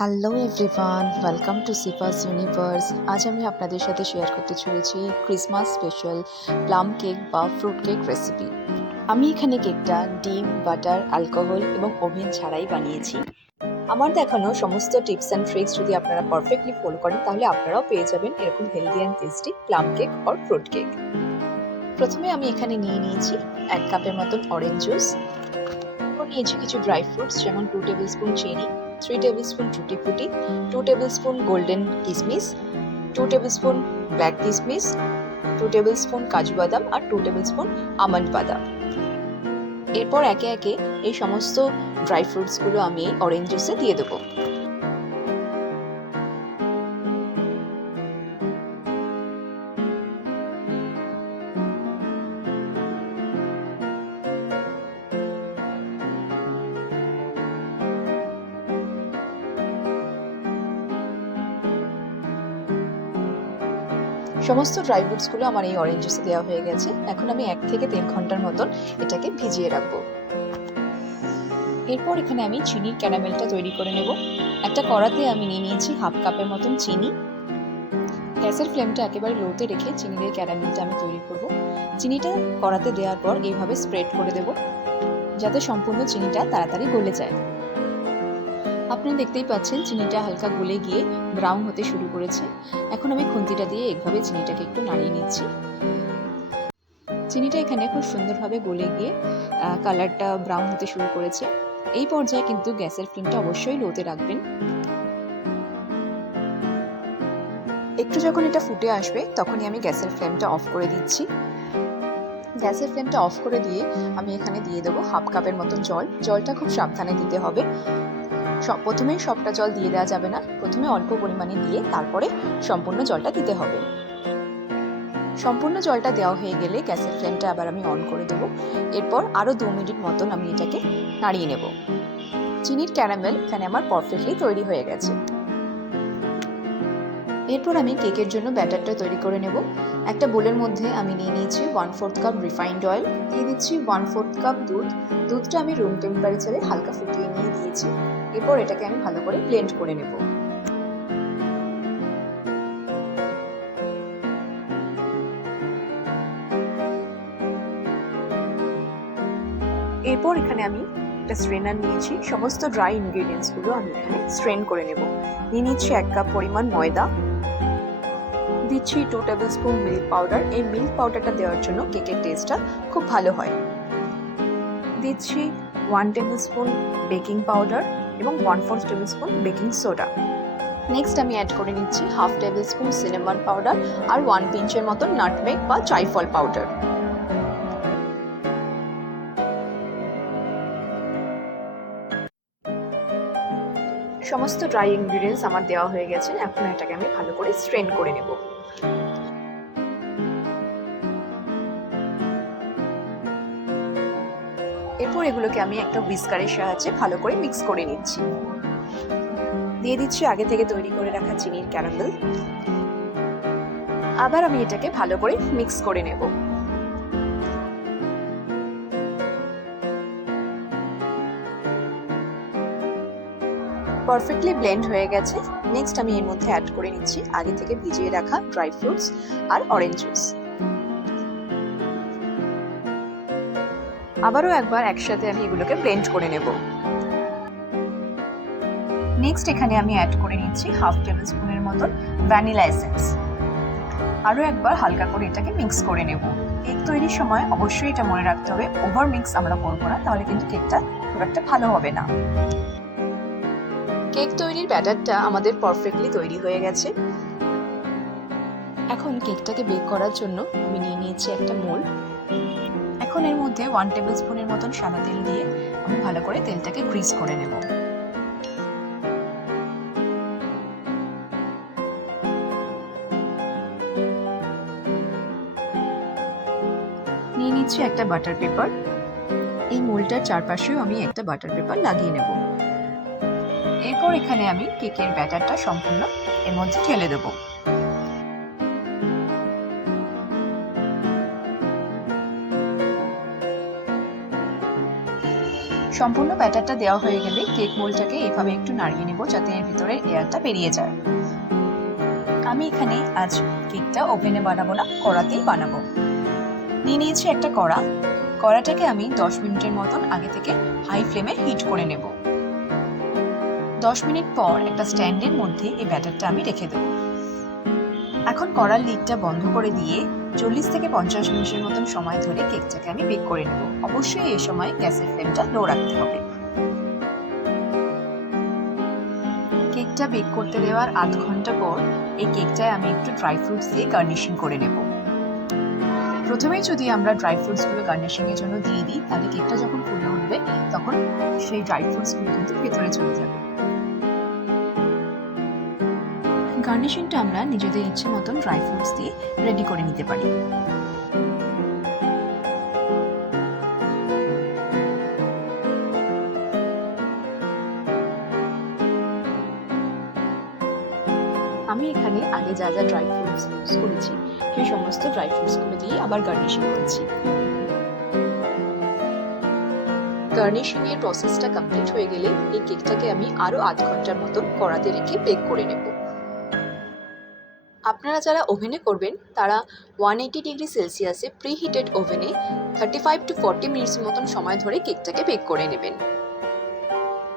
Hello everyone, welcome to Sifas universe. আজ আমি আপনাদের সাথে শেয়ার করতে চলেছি ক্রিসমাস স্পেশাল প্লাম কেক বা ফ্রুট কেক রেসিপি। আমি এখানে কেকটা ডিম, বাটার, অ্যালকোহল এবং ওভেন ছাড়াই বানিয়েছি। আমার দেখানো সমস্ত টিপস অ্যান্ড ট্রিক্স যদি আপনারা পারফেক্টলি ফলো করেন তাহলে আপনারাও পেয়ে যাবেন এরকম healthy and tasty plum cake or fruit cake. প্রথমে আমি এখানে নিয়েছি 1 কাপের মতন অরেঞ্জ জুস। নিয়েছি কিছু ড্রাই ফ্রুটস যেমন 2 টেবিল স্পুন চিনি, 3 টেবিল স্পুন টুটি ফুটি, 2 টেবিল স্পুন গোল্ডেন কিশমিশ, 2 টেবিল স্পুন ব্ল্যাক কিশমিশ, 2 টেবিল স্পুন কাজু বাদাম আর 2 টেবিল স্পুন আমন্ড বাদাম। এরপর একে একে এই সমস্ত ড্রাই ফ্রুটসগুলো আমি অরেঞ্জ জুসে দিয়ে দেবো। সমস্ত ড্রাই ফ্রুটসগুলো আমার এই অরেঞ্জ জুসে দেওয়া হয়ে গেছে। এখন আমি 1 থেকে 1.5 ঘন্টার মতন এটাকে ভিজিয়ে রাখবো। এরপর এখানে আমি চিনির ক্যারামেলটা তৈরি করে নেব। একটা কড়াতে আমি নিয়েছি 1/2 কাপের মতন চিনি। গ্যাসের ফ্লেমটা একেবারে লোতে রেখে চিনির এই ক্যারামেলটা আমি তৈরি করব। চিনিটা কড়াতে দেওয়ার পর এইভাবে স্প্রেড করে দেব যাতে সম্পূর্ণ চিনিটা তাড়াতাড়ি গলে যায়। আপনি দেখতেই পাচ্ছেন চিনিটা হালকা গলে গিয়ে ব্রাউন হতে শুরু করেছে। এখন আমি খুন্তিটা দিয়ে এইভাবে চিনিটাকে একটু নাড়িয়ে নিচ্ছি। চিনিটা এখানে খুব সুন্দরভাবে গলে গিয়ে কালারটা ব্রাউন হতে শুরু করেছে। এই পর্যায়ে কিন্তু গ্যাসের ফ্লেমটা অবশ্যই লোতে রাখবেন। একটু যখন এটা ফুটে আসবে তখনই আমি গ্যাসের ফ্লেমটা অফ করে দিচ্ছি। গ্যাসের ফ্লেমটা অফ করে দিয়ে আমি এখানে দিয়ে দেবো 1/2 কাপের মতন জল। জলটা খুব সাবধানে দিতে হবে। প্রথমেই সবটা জল দিয়ে দেওয়া যাবে না, প্রথমে অল্প পরিমাণে দিয়ে তারপরে সম্পূর্ণ জলটা দিতে হবে। সম্পূর্ণ জলটা দেওয়া হয়ে গেলে গ্যাসের ফ্লেমটা আবার আমি অন করে দেবো। এরপর আরও 2 মিনিট মতন আমি এটাকে নাড়িয়ে নেব। চিনির ক্যারামেল এখানে আমার পারফেক্টলি তৈরি হয়ে গেছে। এরপর আমি কেকের জন্য ব্যাটারটা তৈরি করে নেব। একটা বোলের মধ্যে আমি নিয়ে নিয়েছি 1/4 কাপ রিফাইন্ড অয়েল, দিয়ে দিচ্ছি 1/4 কাপ দুধ। দুধটা আমি রুম টেম্পারেচারে হালকা ফুটিয়ে নিয়ে দিয়েছি। এরপর এটাকে আমি ভালো করে ব্লেন্ড করে নেব। এরপর এখানে আমি একটা স্ট্রেনার নিয়েছি, সমস্ত ড্রাই ইনগ্রেডিয়েন্টসগুলো আমি এখানে স্ট্রেন করে নেব। নিয়ে নিচ্ছি 1 কাপ পরিমাণ ময়দা, দিচ্ছি 2 টেবিল স্পুন মিল্ক পাউডার। এই মিল্ক পাউডারটা দেওয়ার জন্য কেকের টেস্টটা খুব ভালো হয়। দিচ্ছি 1 টেবিল স্পুন বেকিং পাউডার এবং 1/4 table spoon baking soda. Next আমি অ্যাড করে নিচ্ছি 1/2 টেবিল স্পুন সিনামন পাউডার আর 1 পিঞ্চের মতন নাটমেগ বা জায়ফল পাউডার। সমস্ত ড্রাই ইনগ্রেডিয়েন্টস আমার দেওয়া হয়ে গেছে। এখন এটাকে আমি ভালো করে স্ট্রেন করে নেব। এরপর এগুলোকে আমি একটা হুইস্কারের সাহায্যে ভালো করে মিক্স করে নিচ্ছি। দিয়ে দিচ্ছি আগে থেকে তৈরি করে রাখা চিনির ক্যারামেল। আবার আমি এটাকে ভালো করে মিক্স করে নেব। পারফেক্টলি ব্লেন্ড হয়ে গেছে। নেক্সট আমি এর মধ্যে অ্যাড করে নিচ্ছি আগে থেকে ভিজিয়ে রাখা ড্রাই ফ্রুটস আর অরেঞ্জ জুস। আবারও একবার একসাথে আমি এগুলোকে ব্লেন্ড করে নেব। নেক্সট এখানে আমি অ্যাড করে নিচ্ছি 1/2 টেবিল স্পুনের মতন ভ্যানিলা এসেন্স। আরও একবার হালকা করে এটাকে মিক্স করে নেব। কেক তৈরির সময় অবশ্যই এটা মনে রাখতে হবে, ওভার মিক্স আমরা করবো না, তাহলে কিন্তু কেকটা খুব একটা ভালো হবে না। কেক তৈরির ব্যাটারটা আমাদের পারফেক্টলি তৈরি হয়ে গেছে। এখন কেকটাকে বেক করার জন্য আমি নিয়ে নিয়েছি একটা মোল্ড। এখন এর মধ্যে 1 টেবিল স্পুনের মতন সাদা তেল দিয়ে আমি ভালো করে তেলটাকে গ্রিস করে নেব। নিয়ে নিচ্ছি একটা বাটার পেপার। এই মোল্ডটার চারপাশেও আমি একটা বাটার পেপার লাগিয়ে নেব। এরপর এখানে আমি কেকের ব্যাটারটা সম্পূর্ণ এর মধ্যে ঢেলে দেব। সম্পূর্ণ ব্যাটারটা দেওয়া হয়ে গেলে কেক মোল্ডটাকে এইভাবে একটু নাড়িয়ে নেব যাতে এর ভিতরে এয়ারটা বেরিয়ে যায়। আমি এখানে আজ কেকটা ওভেনে বানাবো না, কড়াতেই বানাবো। নিয়ে নিয়েছি একটা কড়াটাকে আমি 10 মিনিটের মতন আগে থেকে হাই ফ্লেমে হিট করে নেব। 10 মিনিট পর একটা স্ট্যান্ডের মধ্যে এই ব্যাটারটা আমি রেখে দেব। এখন কড়ার লিডটা বন্ধ করে দিয়ে 40 থেকে 50 মিনিটের মতন সময় ধরে কেকটাকে আমি বেক করে নেব। অবশ্যই এই সময় গ্যাসের ফ্লেমটা লো রাখতে হবে। কেকটা বেক করতে দেওয়ার আধ ঘন্টা পর এই কেকটায় আমি একটু ড্রাই ফ্রুটস দিয়ে গার্নিশিং করে নেব। প্রথমেই যদি আমরা ড্রাই ফ্রুটসগুলো গার্নিশিংয়ের জন্য দিয়ে দিই তাহলে কেকটা যখন ফুলে উঠবে তখন সেই ড্রাই ফ্রুটসগুলো কিন্তু ভেতরে চলে যাবে। গার্নিশিংটা আমরা নিজেদের ইচ্ছে মতন ড্রাই ফ্রুটস দিয়ে রেডি করে নিতে পারি। আমি এখানে আগে যা যা ড্রাই ফ্রুটস ইউজ করেছি সেই সমস্ত ড্রাই ফ্রুটসগুলো দিয়ে আবার গার্নিশিং করছি। গার্নিশিং এর প্রসেসটা কমপ্লিট হয়ে গেলে এই কেকটাকে আমি আরো আধ ঘন্টার মতন কড়াতে রেখে বেক করে নেব। আপনারা যারা ওভেনে করবেন তারা 180 ডিগ্রি সেলসিয়াসে প্রিহিটেড ওভেনে 35 টু 40 মিনিটস মতন সময় ধরে কেকটাকে বেক করে নেবেন।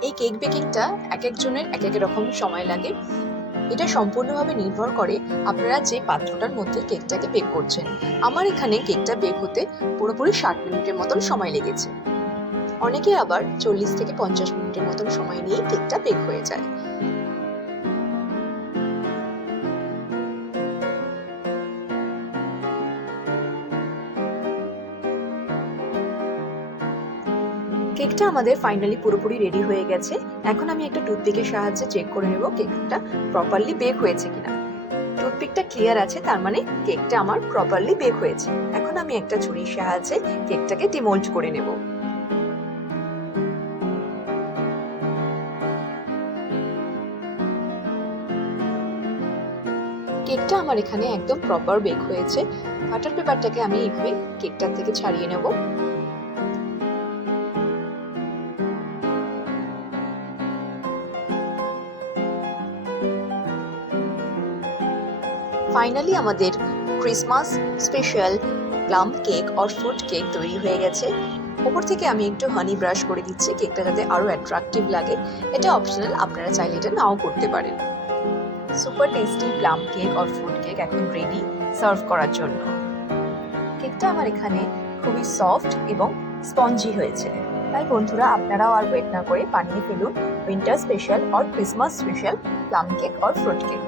এই কেক বেকিংটা এক একজনের এক এক রকম সময় লাগে। এটা সম্পূর্ণভাবে নির্ভর করে আপনারা যে পাত্রটার মধ্যে কেকটাকে বেক করছেন। আমার এখানে কেকটা বেক হতে পুরোপুরি 60 মিনিটের মতন সময় লেগেছে। অনেকে আবার 40 থেকে 50 মিনিটের মতন সময় নিয়ে কেকটা বেক হয়ে যায়। কেকটা আমাদের ফাইনালি পুরোপুরি রেডি হয়ে গেছে। এখন আমি একটা টুথপিকের সাহায্যে চেক করে নেব কেকটা প্রপারলি বেক হয়েছে কিনা। টুথপিকটা ক্লিয়ার আছে, তার মানে কেকটা আমার প্রপারলি বেক হয়েছে। এখন আমি একটা ছুরির সাহায্যে কেকটাকে ডিমোল্ড করে নেব। কেকটা আমার এখানে একদম প্রপার বেক হয়েছে। বাটার পেপারটাকে আমি এইভাবে কেকটার থেকে ছাড়িয়ে নেব। ফাইনালি আমাদের ক্রিসমাস স্পেশাল প্লাম কেক আর ফ্রুট কেক তৈরি হয়ে গেছে। ওপর থেকে আমি একটু হানি ব্রাশ করে দিচ্ছি কেকটা যাতে আরো অ্যাট্রাকটিভ লাগে। এটা অপশনাল, আপনারা চাইলে এটা নাও করতে পারেন। সুপার টেস্টি প্লাম কেক আর ফ্রুট কেক এখন রেডি সার্ভ করার জন্য। কেকটা আমার এখানে খুবই সফট এবং স্পঞ্জি হয়েছে। তাই বন্ধুরা আপনারাও আর ওয়েট না করে বানিয়ে ফেলুন উইন্টার স্পেশাল আর ক্রিসমাস স্পেশাল প্লাম কেক আর ফ্রুট কেক।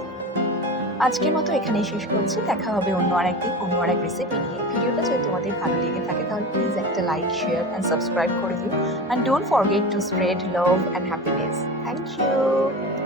আজকের মতো এখানেই শেষ করছি। দেখা হবে অন্য আরেকদিন অন্য আরেক রেসিপি নিয়ে। ভিডিওটা যদি তোমাদের ভালো লেগে থাকে তাহলে প্লিজ একটা লাইক, শেয়ার এন্ড সাবস্ক্রাইব করে দিও। And don't forget to spread love and happiness. Thank you.